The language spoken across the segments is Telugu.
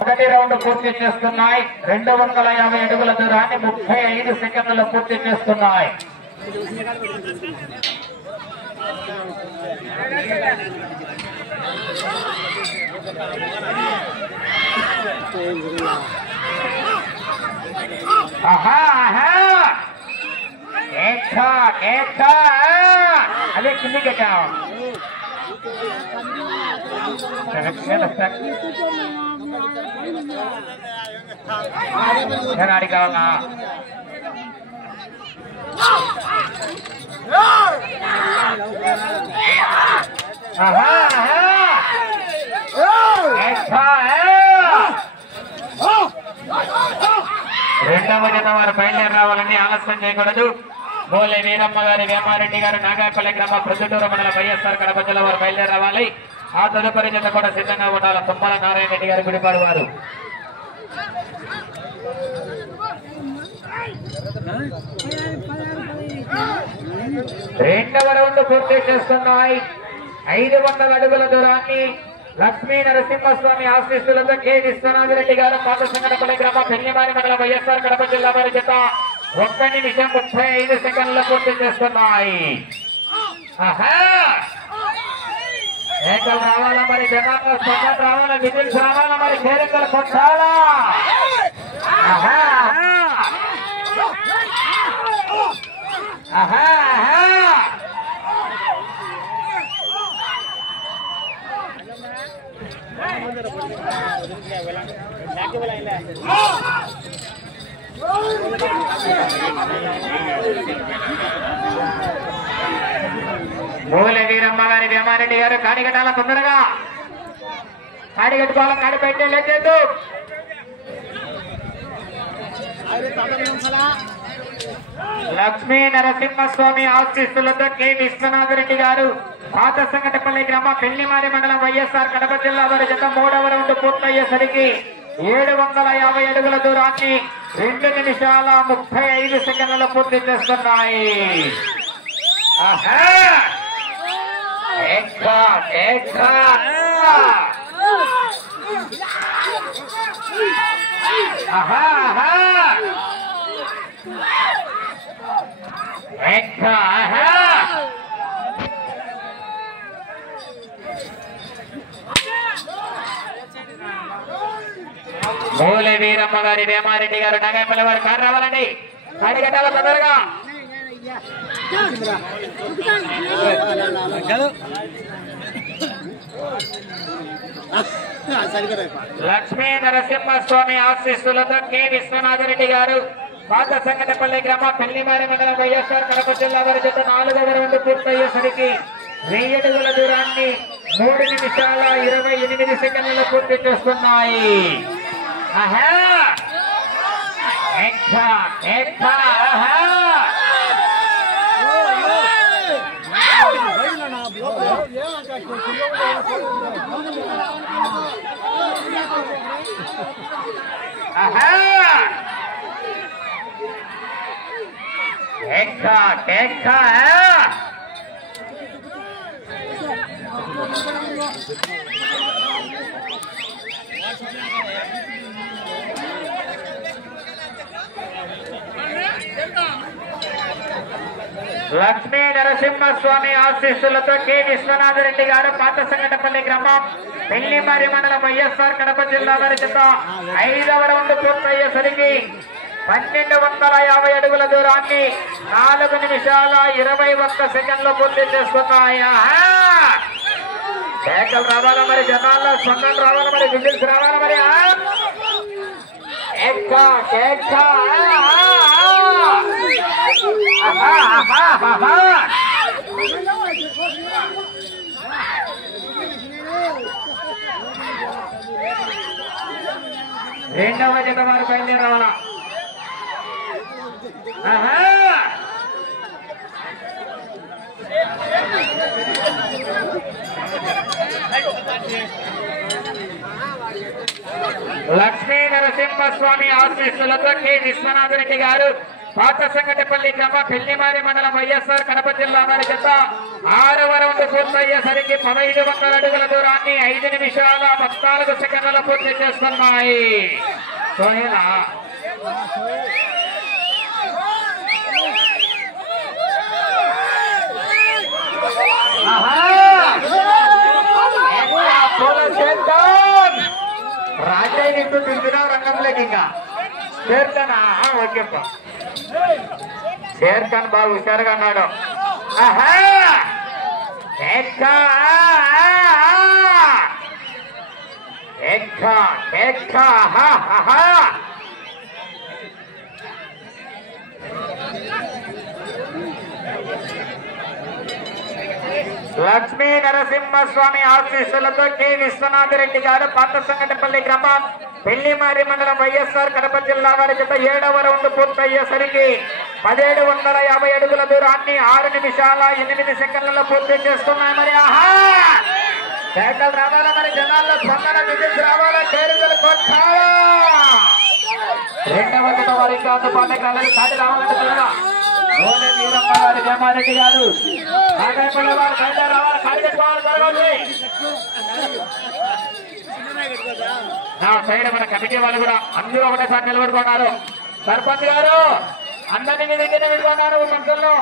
మొదటి రౌండ్ పూర్తి చేస్తున్నాయి. 250 అడుగుల దూరాన్ని 35 సెకండ్లలో పూర్తి చేస్తున్నాయి. అదే కిందికి కట్టాం. అడిగావా రెండవ జత వారు బయలుదేరి రావాలని ఆలస్యం చేయకూడదు. బోలే వీరమ్మ గారి వేమారెడ్డి గారు నాగాపల్లి గ్రామ ప్రొద్దుటూరు మండల వైఎస్ఆర్ కడప జిల్లా వారు బయలుదేరి రావాలి. ఆ తదుపరి జత కూడా సిద్ధంగా ఉండాలి. తుమ్మల నారాయణ రెడ్డి గారి గుడిపాడు వారు. రెండవ రౌండ్ పూర్తి చేస్తున్నాయి. 500 అడుగుల దూరాన్ని లక్ష్మీ నరసింహస్వామి ఆశీస్సులతో కె విశ్వనాథరెడ్డి గారు పాత సంగనపల్లి గ్రామ పెళ్లిమారి మండలం వైఎస్ఆర్ కడప జిల్లా వారి జత 1 నిమిషం 35 సెకండ్లు పూర్తి చేస్తున్నాయి. ఏకలు రావాలా మరి, జనాలు స్పందన రావాలా, విజిల్స్ రావాలా మరి, కేరింతలు కొట్టాలా. బోలే వీరమ్మ గారి వేమారెడ్డి గారు కాడిగట్టాల తొందరగా కాడిగట్టుకోవాలి. కాడి పెట్టే లేదు. లక్ష్మీ నరసింహస్వామి ఆశీస్సులతో కె విశ్వనాథరెడ్డి గారు పాత సంగటపల్లి గ్రామ పెళ్లిమారి మండలం వైఎస్ఆర్ కడప జిల్లా వారి జత 3వ రౌండ్ పూర్తయ్యేసరికి 750 అడుగుల దూరాన్ని 2 నిమిషాల 35 సెకండ్లలో పూర్తి చేస్తున్నాయి. బోలే వీరమ్మ గారి వేమారెడ్డి గారు నాగాపల్లి వారు కారు రావాలండి. కాడిగట్టాల తొందరగా. లక్ష్మీ నరసింహస్వామి ఆశీస్సులతో కె విశ్వనాథరెడ్డి గారు పాత సంగటపల్లి గ్రామ పెళ్లిమారి మండలం వైఎస్ఆర్ కడప జిల్లా వారి జత 4వ రౌండ్ పూర్తయ్యేసరికి 1000 అడుగుల దూరాన్ని 3 నిమిషాల 28 సెకండ్లలో పూర్తి చేస్తున్నాయి. లక్ష్మీ నరసింహస్వామి ఆశీస్సులతో కె విశ్వనాథరెడ్డి గారు పాత సంగటపల్లి గ్రామం పెళ్లిమారి మండలం వైఎస్ఆర్ కడప జిల్లా వారి జత 5వ రౌండ్ పూర్తయ్యేసరికి 1250 అడుగుల దూరాన్ని 4 నిమిషాల 21 సెకండ్లు పూర్తి చేసుకున్నాయి. కేకలు రావాలా మరి, జనాల్లో స్పందన రావాలా మరి, విజిల్స్ రావాలా మరి. రెండవ జత వారు బయలుదేరి రావాలా. లక్ష్మీ నరసింహస్వామి ఆశీస్సులతో కె విశ్వనాథరెడ్డి గారు పాత సంగటిపల్లి గ్రామ పెళ్లిమారి మండలం వైఎస్ఆర్ కడప జిల్లా వారి జత 6వ రౌండ్ పూర్తయ్యేసరికి 1500 అడుగుల దూరాన్ని 5 నిమిషాల 14 సెకండ్ల పూర్తి చేస్తున్నాయి. సోహేలా రాజయ్య నింటూ తిరుగుతున్నావు రంగంలోకి. ఇంకా షేర్ఖాన్ ఓకేప్ప, షేర్ఖాన్ బాగా హుషారుగా అన్నాడు. లక్ష్మీ నరసింహస్వామి ఆశీస్సులతో కె విశ్వనాథరెడ్డి గారు పాత సంగటిపల్లి గ్రామం పెళ్లిమారి మండలం వైఎస్ఆర్ కడప జిల్లా వారి జత 7వ రౌండ్ పూర్తయ్యేసరికి 1750 అడుగుల దూరాన్ని 6 నిమిషాల 8 సెకండ్లలో పూర్తి చేస్తున్నాయి. మరి సైకిల్ రావాలా, మరి జనాల్లో స్పందన విద్యుత్ రావాలా, చేరుదల కొట్టాలా. రెండవ జత వారికి అందుబాటులోకి రావాలి. కాటి రావాలంటే త్వరగా ఓలే వీరమ్మ గారి జమారెడ్డి గారు కాకాయపల్లి వారు బయలుదేరి రావాలి. కాడి కట్టుకోవాలి త్వరగా. నా సైడ్ మన కమిటీ వాళ్ళు కూడా అందరూ ఒకటేసారి నిలబడుకున్నారు. సర్పంచ్ గారు అందరినీ మీ దగ్గర పెట్టుకున్నారు సంస్థల్లో.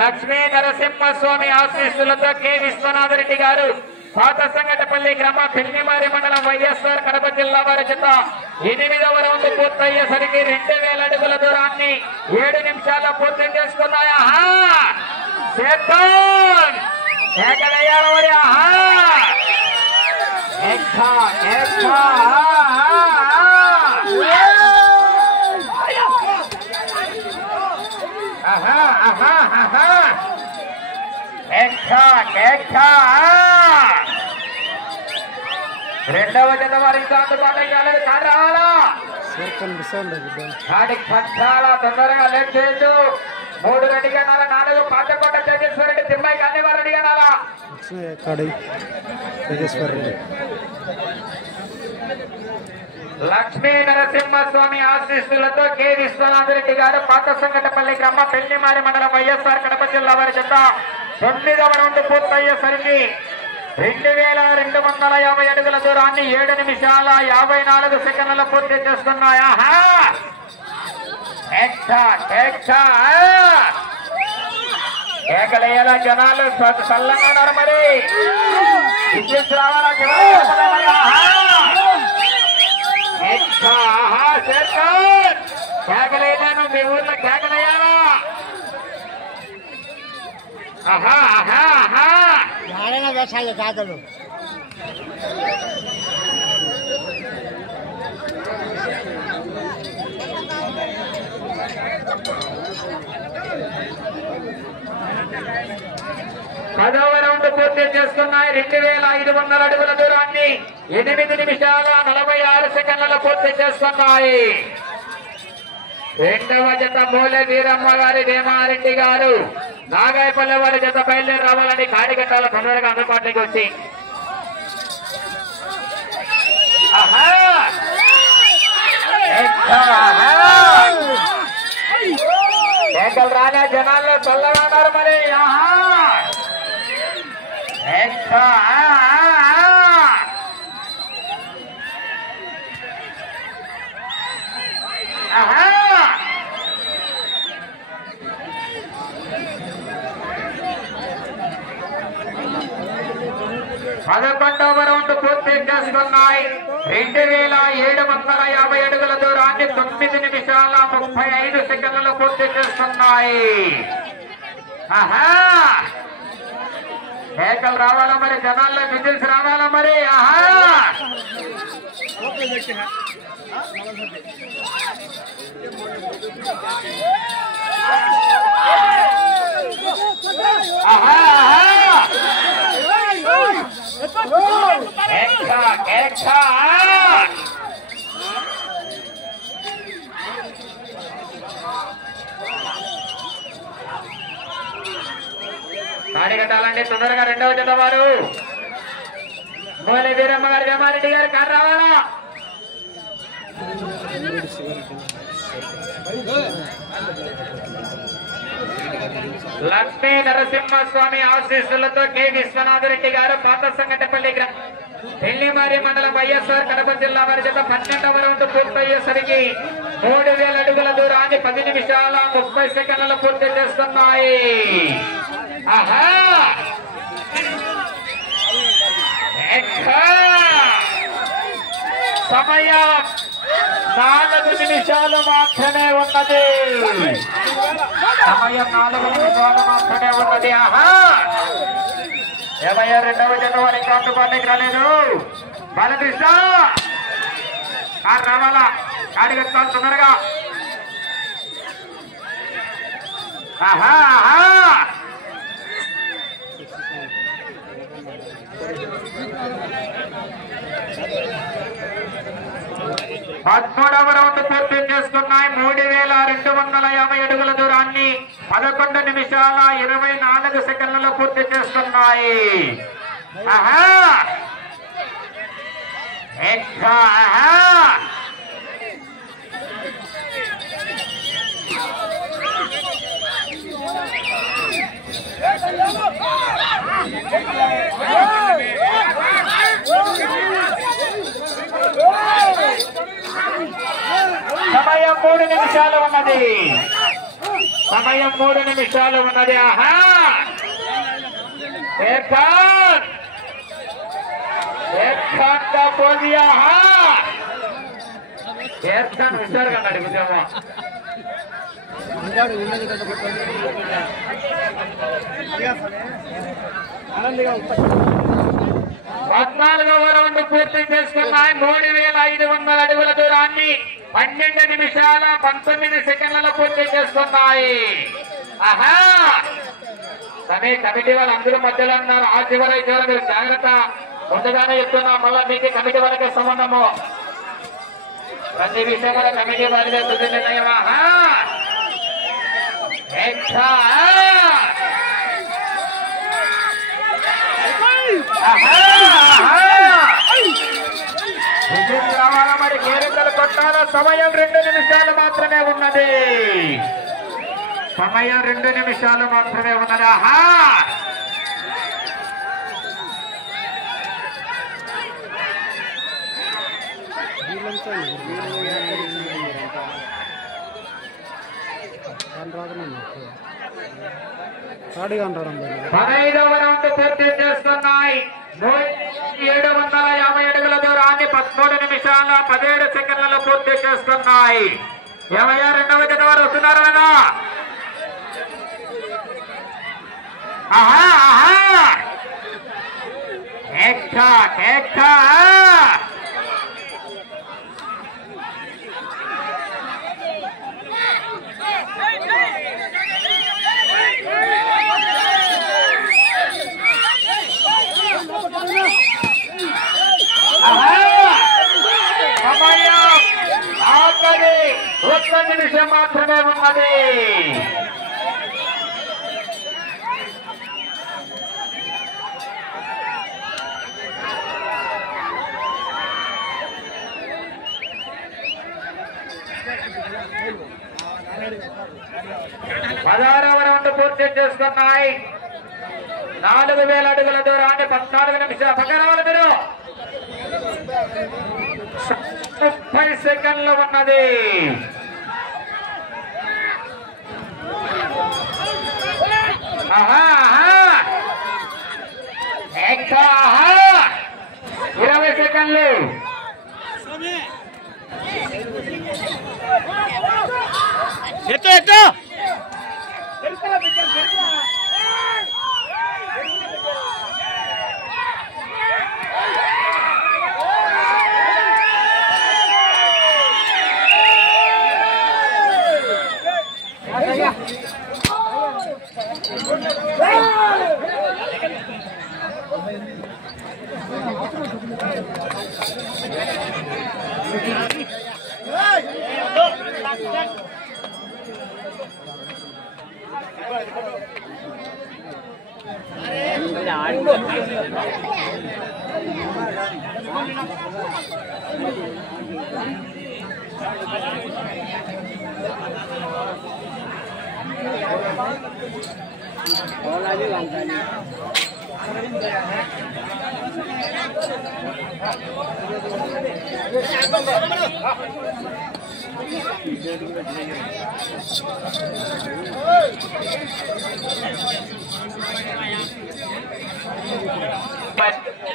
లక్ష్మీ నరసింహస్వామి ఆశీస్సులతో కె విశ్వనాథరెడ్డి గారు పాత సంగటిపల్లి గ్రామ పెళ్లిమారి మండలం వైఎస్ఆర్ కడప జిల్లా వారి జత 8వ రౌండ్ పూర్తయ్యేసరికి 2000 అడుగుల దూరాన్ని 7 నిమిషాల్లో పూర్తి చేసుకున్నాయా. రెండవ జత వారికి అందుబాటులోకి రాలేదు. కాడి రావాలా, కాడి కట్టాలా, తొందరగా లేట్ చేయొచ్చు. 3 రెడీగా 4 పాతకోట తేజేశ్వర రెడ్డి తిమ్మాయి కన్నీవారు రెడీగా లక్ష్మీ నరసింహస్వామి ఆశీస్సులతో కె విశ్వనాథరెడ్డి గారు పాత సంగటిపల్లి గ్రామ పెళ్లిమారి మండలం వైఎస్ఆర్ కడప జిల్లా వారి జత 9వ రౌండ్ పూర్తయ్యేసరికి 2250 అడుగుల దూరాన్ని 7 నిమిషాల 54 సెకండ్ల పూర్తి చేస్తున్నాయా. ఏకలయ్యేలా జనాలు చల్లంగా ఉన్నారు. మరి విద్యుత్ రావాలా కేకలయ్యాను. మీ ఊర్లో కేకలయ్యారా? కేకలు పదవ రౌండ్ పూర్తి చేస్తున్నాయి. 2500 అడుగుల దూరాన్ని 8 నిమిషాల 46 సెకండ్లలో పూర్తి చేస్తున్నాయి. రెండవ జత మూలే వీరమ్మ గారి వేమారెడ్డి గారు నాగాయపల్లి వారి జత బయలుదేరి రావాలని కాడిగట్టాల తొందరగా అందుబాటులోకి వచ్చి కేకలు రాలే, జనాల్లో చల్లగా ఉన్నారు. మరి పదకొండవ రౌండ్ పూర్తి చేసుకున్నాయి. 2750 అడుగుల దూరాన్ని 9 నిమిషాల 35 సెకండ్లలో పూర్తి చేస్తున్నాయి. కేకలు రావాలా మరి, జనాల్లో విజిల్స్ రావాలా మరి. ఆహా కాడి కట్టాలండి తొందరగా. రెండవ జత వారు మూల వీరమ్మ గారు, వేమారెడ్డి గారు కారు రావాలా. లక్ష్మీ నరసింహస్వామి ఆశీస్సులతో కె విశ్వనాథరెడ్డి గారు పాత సంగటపల్లి పెళ్లిమారి మండలం వైఎస్ఆర్ కడప జిల్లా వారి జత 12వ రౌండ్ పూర్తయ్యేసరికి 3000 అడుగుల దూరాన్ని 10 నిమిషాల 30 సెకండ్లలో పూర్తి చేస్తున్నాయి. ఆహా సమయం 4 నిమిషాలు మాత్రమే ఉన్నది. సమయం 4 నిమిషాలు మాత్రమే ఉన్నది. ఆహా 22వ జత వారికి అందుబాటులోకి రాలేదు. బాలకృష్ణ కారు రావాలా, కాడి కట్టాలి తొందరగా. ఆహా ఆహా 13వ రౌండ్ పూర్తి చేసుకున్నాయి. 3250 అడుగుల దూరాన్ని 11 నిమిషాల 24 సెకండ్లలో పూర్తి చేస్తున్నాయి. ఆహా సమయం 3 నిమిషాలు ఉన్నది. సమయం 3 నిమిషాలు ఉన్నది. ఆహా హుషారుగా అడుగుతామా. 14వ రౌండ్ పూర్తి చేసుకున్నాయి. 3500 అడుగుల దూరాన్ని 12 నిమిషాల 19 సెకండ్లలో పూర్తి చేస్తున్నాయి. ఆహా కమిటీ వాళ్ళు అందరూ మధ్యలో ఉన్నారు. ఆ చివరి చివరి మీరు జాగ్రత్త. ముందుగానే చెప్తున్నాం, మళ్ళా మీకు కమిటీ వాళ్ళకే సంబంధము. ప్రతి విషయం కూడా కమిటీ వారిదే తుది నిర్ణయం. ఆహా రావాలా మరి, కేరింతలు కొట్టాల. సమయం 2 నిమిషాలు మాత్రమే ఉన్నది. సమయం 2 నిమిషాలు మాత్రమే ఉన్నది. ఆహా పదైదవ రౌండ్ పూర్తి చేస్తున్నాయి. 750 అడుగుల దూరాన్ని 13 నిమిషాల 17 సెకండ్లలో పూర్తి చేస్తున్నాయి. 22వ జత వారు వస్తున్నారు కదా. ఆహా ఆహా ఆఖరి 1 నిమిషం మాత్రమే ఉన్నది. పదహారవ రౌండ్ పూర్తి చేసుకున్నాయి. 4000 అడుగుల దూరాన్ని 14 నిమిషాలు పక్కన మీరు 30 సెకండ్లు ఉన్నది. ఆహా 20 సెకండ్లు.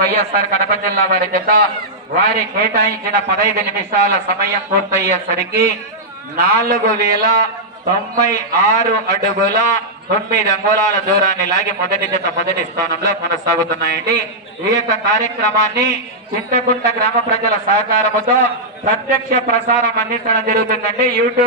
వైఎస్ఆర్ కడప జిల్లా వారి జత వారి కేటాయించిన 15 నిమిషాల సమయం పూర్తయ్యేసరికి 4096 అడుగుల 9 అంగుళాల దూరాన్ని లాగి మొదటి జత మొదటి స్థానంలో కొనసాగుతున్నాయండి. ఈ యొక్క కార్యక్రమాన్ని చింతకుంట గ్రామ ప్రజల సహకారముతో ప్రత్యక్ష ప్రసారం అందించడం జరుగుతుందండి. యూట్యూబ్